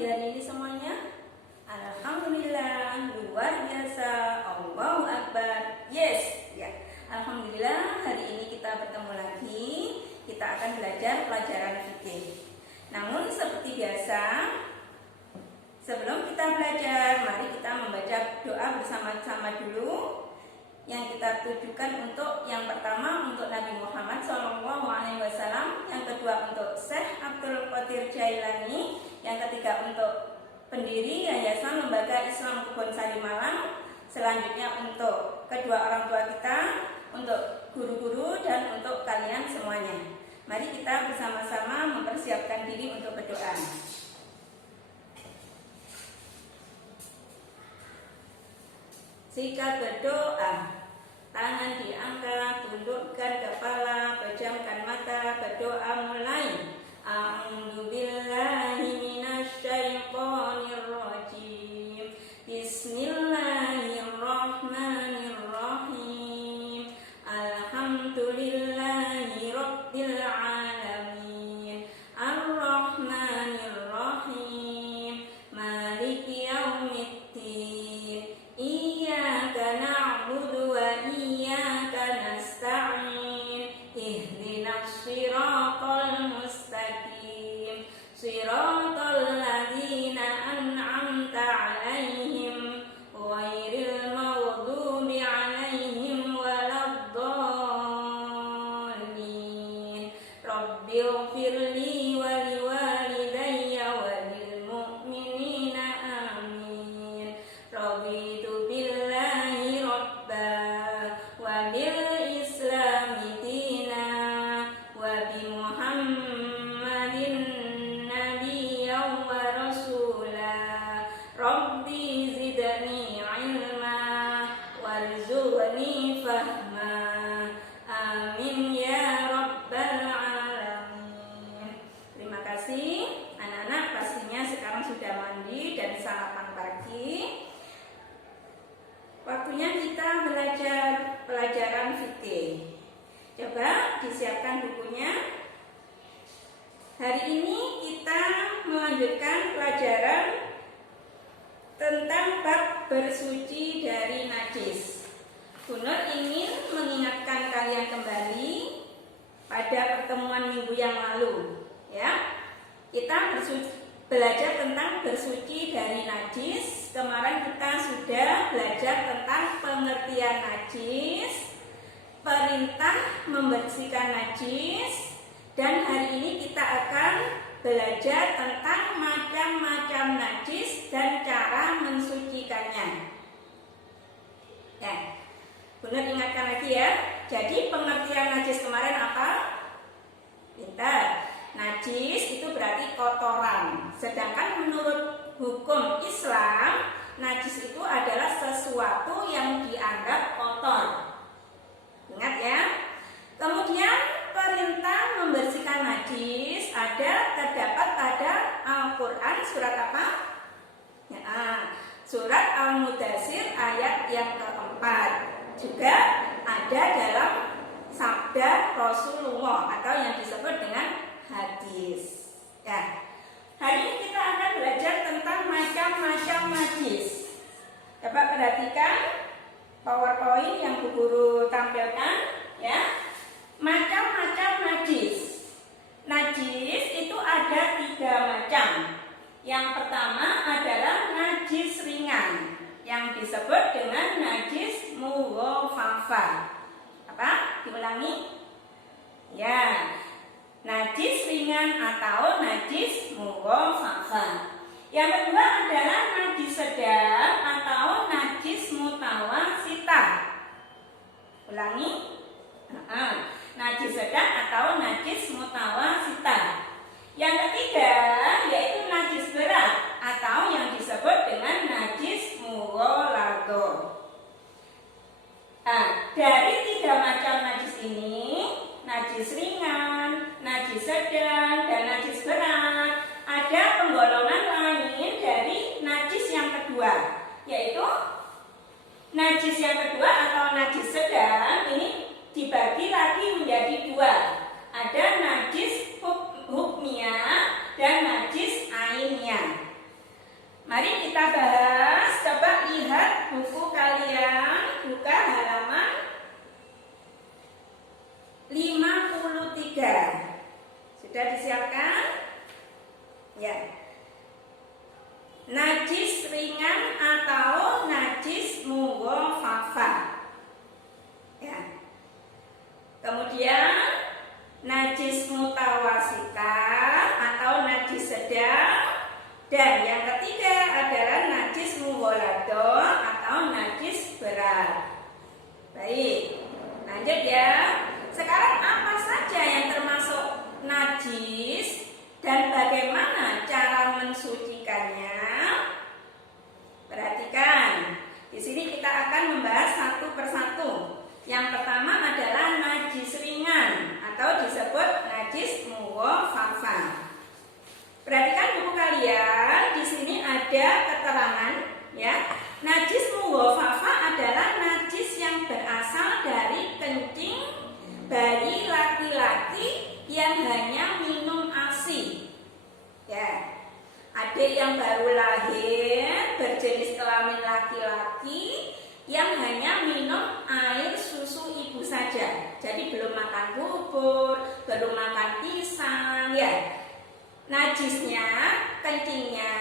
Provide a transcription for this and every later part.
pagi hari ini semuanya? Alhamdulillah, luar biasa, Allahu Akbar. Yes, ya. Alhamdulillah, hari ini kita bertemu lagi. Kita akan belajar pelajaran fikih. Namun seperti biasa, sebelum kita belajar, mari kita membaca doa bersama-sama dulu. Yang kita tujukan untuk yang pertama untuk Nabi Muhammad SAW, yang kedua untuk Syekh Abdul Qadir Jailani, yang ketiga untuk pendiri Yayasan Lembaga Islam Kebon Sari Malang, selanjutnya untuk kedua orang tua kita, untuk guru-guru, dan untuk kalian semuanya. Mari kita bersama-sama mempersiapkan diri untuk berdoa. Sikat berdoa. Tangan diangkat, tundukkan kepala, pejamkan mata, berdoa mulai. A'udzubillahi minasyaitonirrajim. Bismillahirrahmanirrahim. Alhamdulillahi rabbil alamin. Ar-Rahmanirrahim. Maliki yaumiddin. Iyyaka na'budu wa iyyaka nasta'in. Ihdinas siratal mustaqim. Siratal ladzina an'amta 'alaihim ghairil maghdubi 'alaihim waladdallin. Rabbighfirli wa liwalidayya wa lil mu'minina amin. Raditu billahi rabba wa bil islami dina wa bi Muhammadin nabiyyan wa rasula. Rabbi zidni ilma warzuqni fahma. Amin ya rabbal alamin. Terima kasih anak-anak, pastinya sekarang sudah mandi dan sarapan pagi. Waktunya kita belajar pelajaran fikih. Coba disiapkan bukunya. Hari ini kita melanjutkan pelajaran tentang bab bersuci dari najis. Bu Nur ingin mengingatkan kalian kembali pada pertemuan minggu yang lalu, ya. Kita belajar tentang bersuci dari najis. Kemarin kita sudah belajar tentang pengertian najis, perintah membersihkan najis, dan hari ini kita akan belajar tentang macam-macam najis dan cara mensucikannya. Ya, benar, ingatkan lagi ya. Jadi pengertian najis kemarin apa? Pintar. Najis itu berarti kotoran. Sedangkan menurut hukum Islam, najis itu adalah sesuatu yang dianggap kotor. Ingat ya. Kemudian perintah membersihkan najis terdapat pada Al-Quran surat apa? Ya, surat Al-Mudaththir ayat yang keempat. Juga ada dalam sabda Rasulullah atau yang disebut dengan hadis. Ya. Hari ini kita akan belajar tentang macam-macam najis. Coba perhatikan PowerPoint yang Bu Guru tampilkan, ya. Macam-macam najis. Najis itu ada 3 macam. Yang pertama adalah najis ringan, yang disebut dengan najis mughallazah. Apa? Diulangi? Ya. Najis ringan atau najis mughallazah. Yang kedua adalah najis sedang atau najis mutawassithah. Ulangi. Najis sedang atau najis mutawassithah. Yang ketiga yaitu najis berat atau yang disebut dengan najis mughallazah. Dari 3 macam najis ini, najis ringan, najis sedang, dan najis berat, ada penggolongan lain dari najis yang kedua, yaitu najis yang kedua atau najis sedang ini dibagi lagi menjadi 2. Ada najis hukmiyah dan najis ainiyah. Mari kita bahas. Coba lihat buku kalian, buka halaman 53. Sudah disiapkan? Ya. Najis ringan atau najis mughallazah. Ya. Kemudian najis mutawasitah atau najis sedang, dan yang ketiga adalah najis mughalladzah atau najis berat. Baik, lanjut ya. Sekarang apa saja yang termasuk najis dan bagaimana cara mensucikannya? Perhatikan. Di sini kita akan membahas satu persatu. Yang pertama adalah najis ringan atau disebut najis mughallazah. Perhatikan buku kalian, di sini ada keterangan ya. Najis mughallazah adalah najis yang berasal dari kencing bayi laki-laki yang hanya minum ASI. Ya. Adik yang baru lahir berjenis kelamin laki-laki yang hanya minum air susu ibu saja. Jadi belum makan bubur, belum makan pisang ya. Najisnya, kencingnya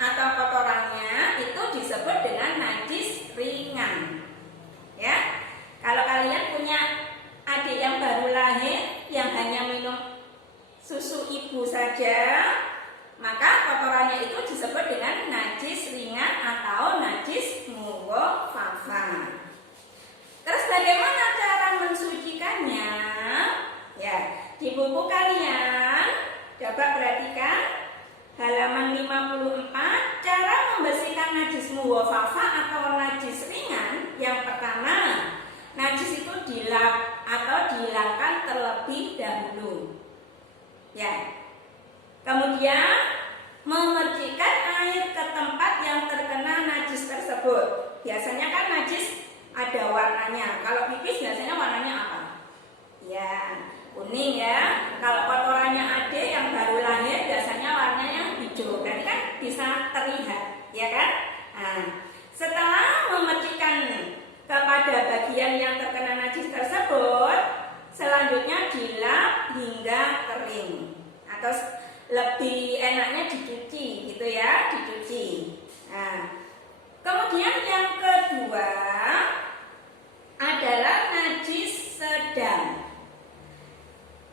atau kotorannya itu disebut dengan najis ringan. Ya. Kalau kalian punya adik yang baru lahir yang hanya minum susu ibu saja, maka kotorannya itu disebut dengan najis ringan atau najis mughallazah. Terus bagaimana cara mensucikannya? Ya, di buku kalian coba perhatikan halaman 54, cara membersihkan najis mughallazah atau najis ringan. Yang pertama, najis itu dilap atau dihilangkan terlebih dahulu. Ya. Kemudian memercikan air ke tempat yang terkena najis tersebut. Biasanya kan najis ada warnanya. Kalau pipis biasanya warnanya apa? Ya, kuning ya. Kalau kotorannya adik yang baru lahir biasanya warnanya hijau. Berarti kan bisa terlihat, ya kan? Nah, setelah memercikan kepada bagian yang terkena najis tersebut, selanjutnya dilap hingga kering. Atau lebih enaknya dicuci gitu ya, dicuci. Nah, kemudian yang kedua adalah najis sedang.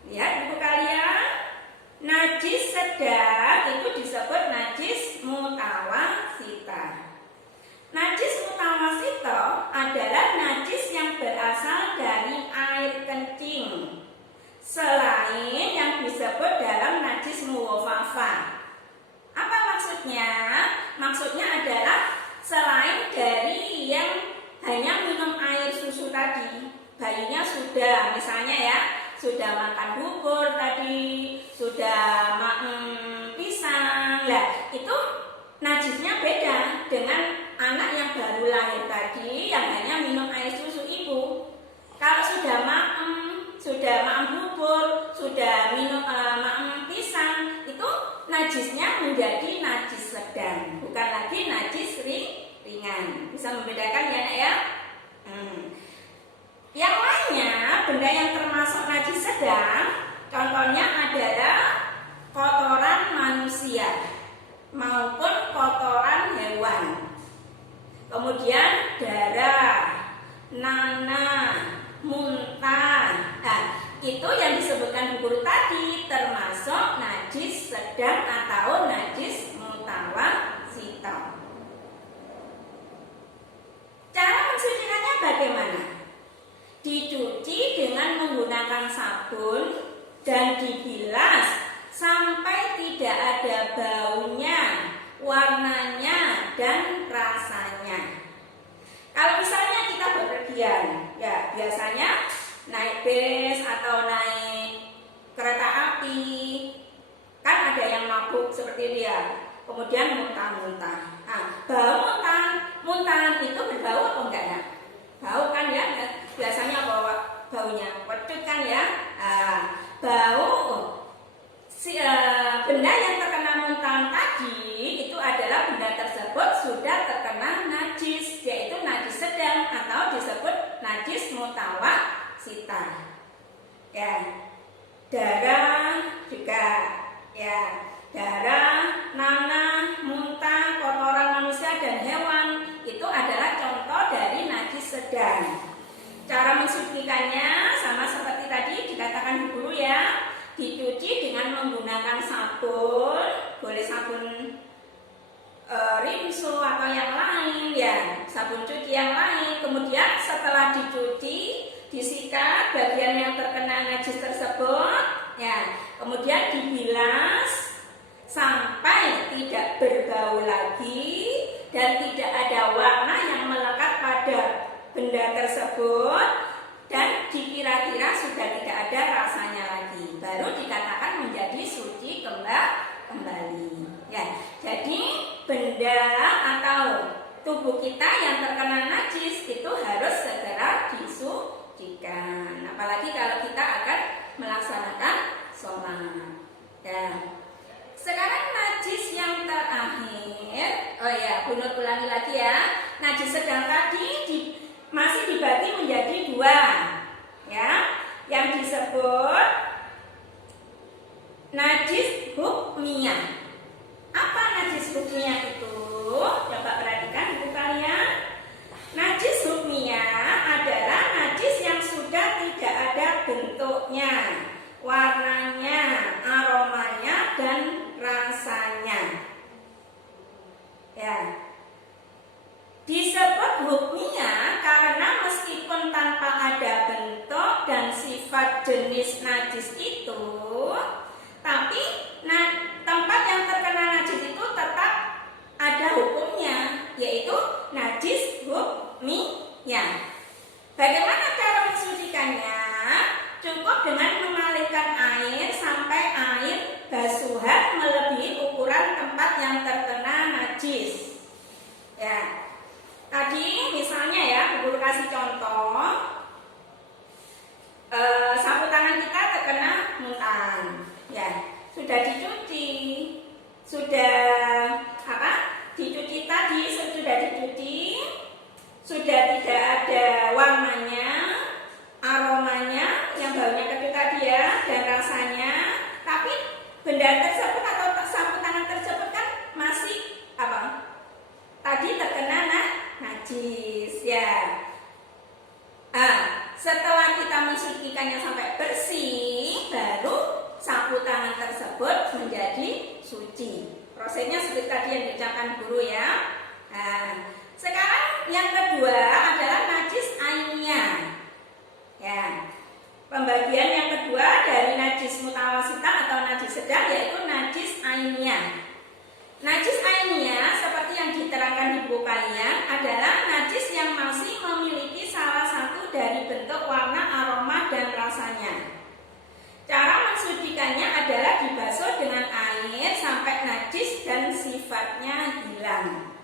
Lihat buku kalian, najis sedang itu disebut najis mutawasitah. Najis mutawasitah adalah najis yang berasal dari air kencing, selain yang disebut dalam najis mughallazah. Apa maksudnya? Maksudnya adalah selain dari yang hanya minum air susu tadi, bayinya sudah misalnya ya, sudah makan bubur tadi, sudah makan pisang. Lah, itu najisnya beda dengan anak yang baru lahir tadi yang hanya minum air susu ibu. Kalau sudah makan bubur, sudah minum makan pisang, itu najisnya menjadi najis sedang, bukan lagi najis ringan. Bisa membedakan ya nak ya? Yang lainnya, benda yang termasuk najis sedang, contohnya adalah kotoran manusia maupun kotoran hewan. Kemudian darah, nanah, muntah. Nah, itu yang disebutkan guru tadi termasuk najis sedang atau najis mutawasitah. Cara mensucikannya bagaimana? Dicuci dengan menggunakan sabun dan dibilas sampai tidak ada baunya, warnanya, dan rasanya. Kalau misalnya kita bepergian, ya biasanya naik bis atau naik kereta api, kan ada yang mabuk seperti dia, kemudian muntah-muntah. Nah, bau muntahan itu berbau apa enggak ya? Bau kan ya, biasanya baunya pecut kan ya. Bau benda yang terkena muntahan tadi itu adalah benda tersebut Ya, darah juga, ya, darah, nanah, muntah, kotoran manusia dan hewan itu adalah contoh dari najis sedang. Cara mensucikannya sama seperti tadi dikatakan guru ya, dicuci dengan menggunakan sabun, boleh sabun rinso atau yang lain ya, sabun cuci yang lain. Kemudian setelah dicuci, disikat bagian yang terkena najis tersebut ya, kemudian dibilas sampai tidak berbau lagi dan tidak ada warna yang melekat pada benda tersebut dan dikira-kira sudah tidak ada rasanya lagi, baru dikatakan menjadi suci kembali ya. Jadi benda atau tubuh kita yang terkena najis itu harus segera disucikan, apalagi kalau kita akan melaksanakan sholat ya. Sekarang najis yang terakhir, oh ya, Bunur ulangi lagi ya. Najis sedang tadi masih dibagi menjadi dua, ya. Yang disebut najis hukmiyah. Apa najis hukmiyah itu? Coba perhatikan ibu kalian. Najis hukmiyah adalah najis yang sudah tidak ada bentuknya, warnanya, aromanya, dan rasanya. Ya. Disebut hukmiyah karena meskipun tanpa ada bentuk dan sifat jenis najis itu, tapi tempat yang terkena najis itu tetap ada hukumnya, yaitu najis hukmiyah. Bagaimana cara mensucikannya? Cukup dengan mengalirkan air sampai air basuhan melebihi ukuran tempat yang terkena najis. Ya. Tadi misalnya ya, guru kasih contoh, sapu tangan kita terkena muntahan, ya, sudah dicuci, dicuci tadi, sudah dicuci, sudah tidak ada warnanya, aromanya, yang baunya kecut tadi ya, dan rasanya, tapi benda tersebut atau sapu tangan tersebut kan masih tadi terkena najis ya. Setelah kita mensucikannya sampai bersih, baru sapu tangan tersebut menjadi suci. Prosesnya seperti tadi yang diucapkan guru ya. Sekarang yang kedua adalah najis ainiyah. Ya. Pembagian yang kedua dari najis mutawasitah atau najis sedang yaitu najis ainiyah. Najis ainiyah seperti yang diterangkan di buku kalian adalah najis yang masih memiliki salah satu dari bentuk, warna, aroma, dan rasanya. Cara mensucikannya adalah dibasuh dengan air sampai najis dan sifatnya hilang.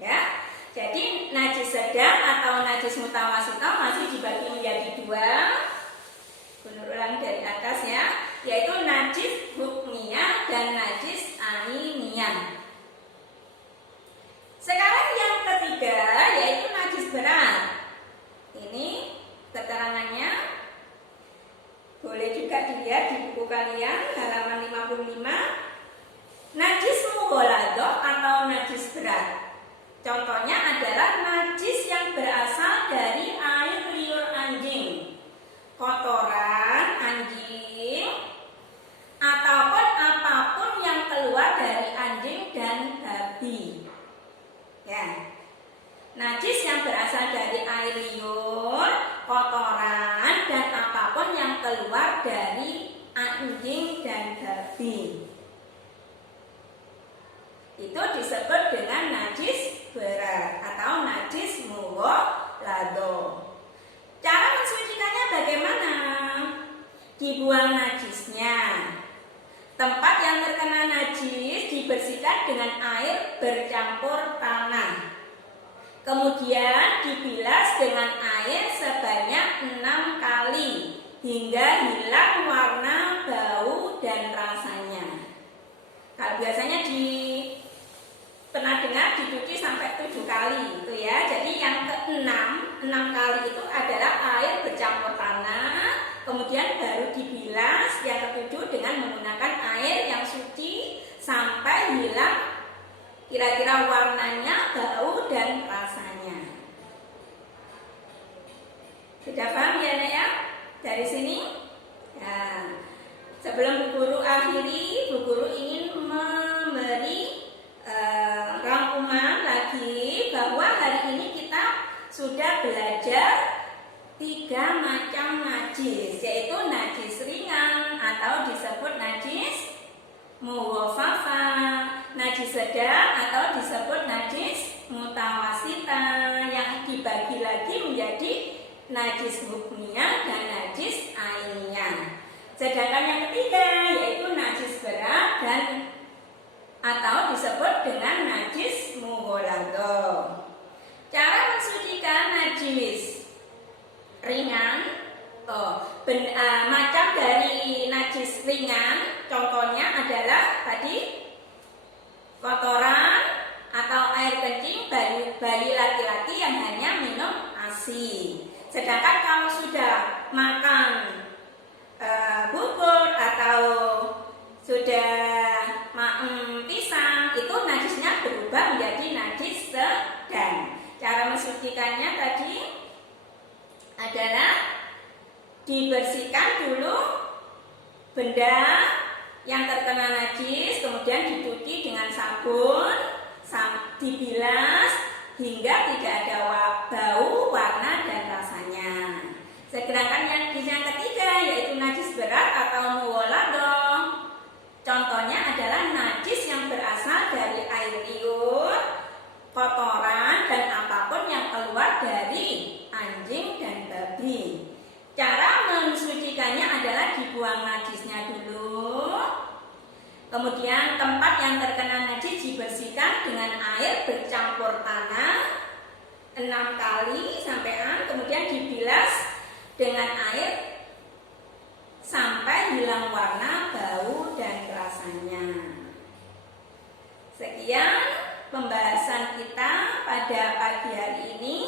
Ya, jadi najis sedang atau najis mutawasitah masih dibagi menjadi dua. Ulang dari atas ya, yaitu najis hukmiyah dan najis ainiyah. Sekarang yang ketiga yaitu najis berat. Ini keterangannya boleh juga dilihat di buku kalian halaman 55. Najis mughaladhah atau najis berat. Contohnya adalah najis yang berasal dari air liur anjing, kotoran anjing, ataupun apapun yang keluar dari anjing dan babi. Ya. Najis yang berasal dari air liur, kotoran, dan apapun yang keluar dari anjing dan babi, itu disebut dengan najis berat atau najis mughaladhah. Cara mensucikannya bagaimana? Dibuang najisnya. Tempat yang terkena najis dibersihkan dengan air bercampur tanah. Kemudian dibilas dengan air sebanyak 6 kali hingga hilang warna, bau, dan rasanya. Kalau biasanya pernah dengar dicuci sampai 7 kali itu ya. Jadi yang ke-6 kali itu adalah air bercampur tanah, kemudian bilang kira-kira warnanya, bau, dan rasanya. Sudah paham ya Nek ya? Dari sini? Nah, sebelum Bu Guru akhiri, Bu Guru ingin memberi rangkuman lagi bahwa hari ini kita sudah belajar 3 macam najis, yaitu najis ringan atau disebut najis mughallazah, najis sedang atau disebut najis mutawasita, yang dibagi lagi menjadi najis hukmiyah dan najis ainiyah. Sedangkan yang ketiga yaitu najis berat dan atau disebut dengan najis mughallazah. Cara mensucikan najis ringan, macam dari najis ringan contohnya adalah tadi kotoran atau air kencing bayi laki-laki yang hanya minum ASI. Sedangkan kalau sudah makan bubur atau sudah pisang, itu najisnya berubah menjadi najis sedang. Cara mensucikannya tadi adalah dibersihkan dulu benda yang terkena najis, kemudian dicuci dengan sabun, dibilas hingga tidak ada bau, warna, dan rasanya. Sedangkan yang ketiga yaitu najis berat atau mughallazah. Contohnya adalah najis yang berasal dari air liur, kotoran, dan apapun yang keluar dari anjing dan babi. Cara mensucikannya adalah dibuang najisnya dulu. Kemudian tempat yang terkena najis dibersihkan dengan air bercampur tanah 6 kali sampai kemudian dibilas dengan air sampai hilang warna, bau, dan rasanya. Sekian pembahasan kita pada pagi hari ini.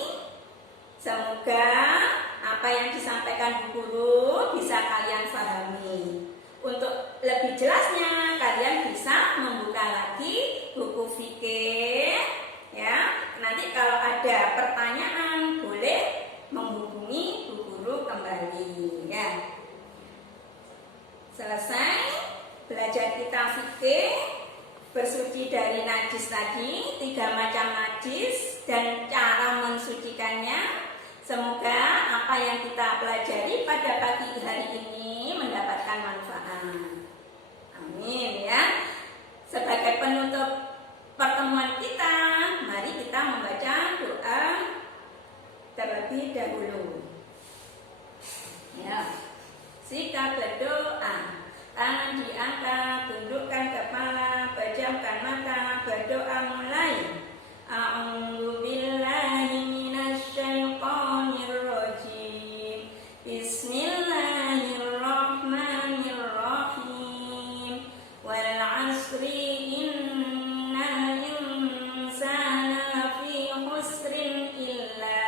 Semoga apa yang disampaikan Bu Guru bisa kalian pahami. Untuk lebih jelasnya kalian bisa membuka lagi buku fikih ya. Nanti kalau ada pertanyaan boleh menghubungi Bu Guru kembali ya. Selesai belajar kita fikih, bersuci dari najis tadi, 3 macam najis dan cara mensucikannya. Semoga apa yang kita pelajari pada pagi hari ini mendapatkan manfaat. Amin ya. Sebagai penutup pertemuan kita, mari kita membaca doa terlebih dahulu. Ya. Sikap berdoa, tangan diangkat, tundukkan kepala, pejamkan mata, berdoa mulai. A'udzubillahi minasyaitonir rajim. Bismillahirrahmanirrahim. Wal 'asri innal insana lafi khusrin illa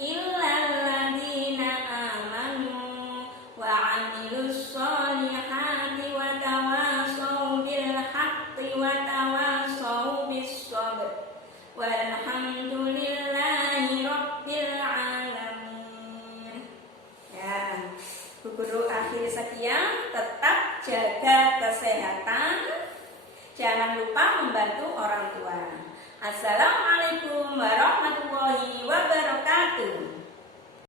alladzina amanu wa 'amilus sholihati wa tawasaw bil haqqi wa tawasaw bis sabr. Walhamdulillahi rabbil alamin. Ya, Bu Guru akhir sekian. Tetap jaga kesehatan. Jangan lupa membantu orang tua. Assalamualaikum warahmatullahi wabarakatuh.